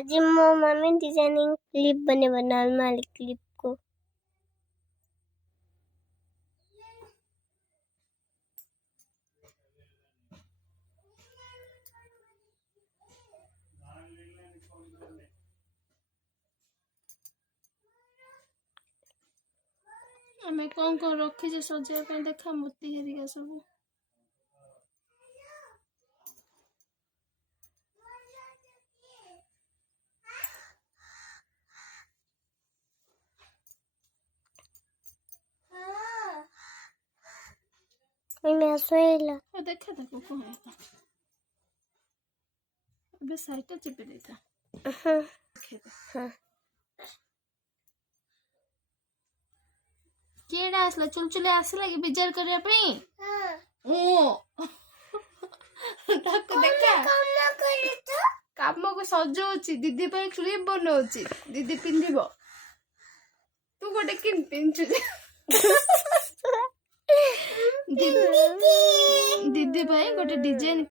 आज मो mummy designing clip बने नॉर्मल क्लिप को आमे कौन कौन रखी सजाइया पे देखा मोती हेरिका सब मैं सोएला देखा देखो कौन है अबे साइट चिपे देता केड़ा आसला चुलचुले आसला कि बिजार करिया पे ओ ताको देखा काम को सजाउची दीदी पे क्लिप बनाउची दीदी पिंधिबो तू गोटे किन पिंचु दीदी भाई गोटे डिजाइन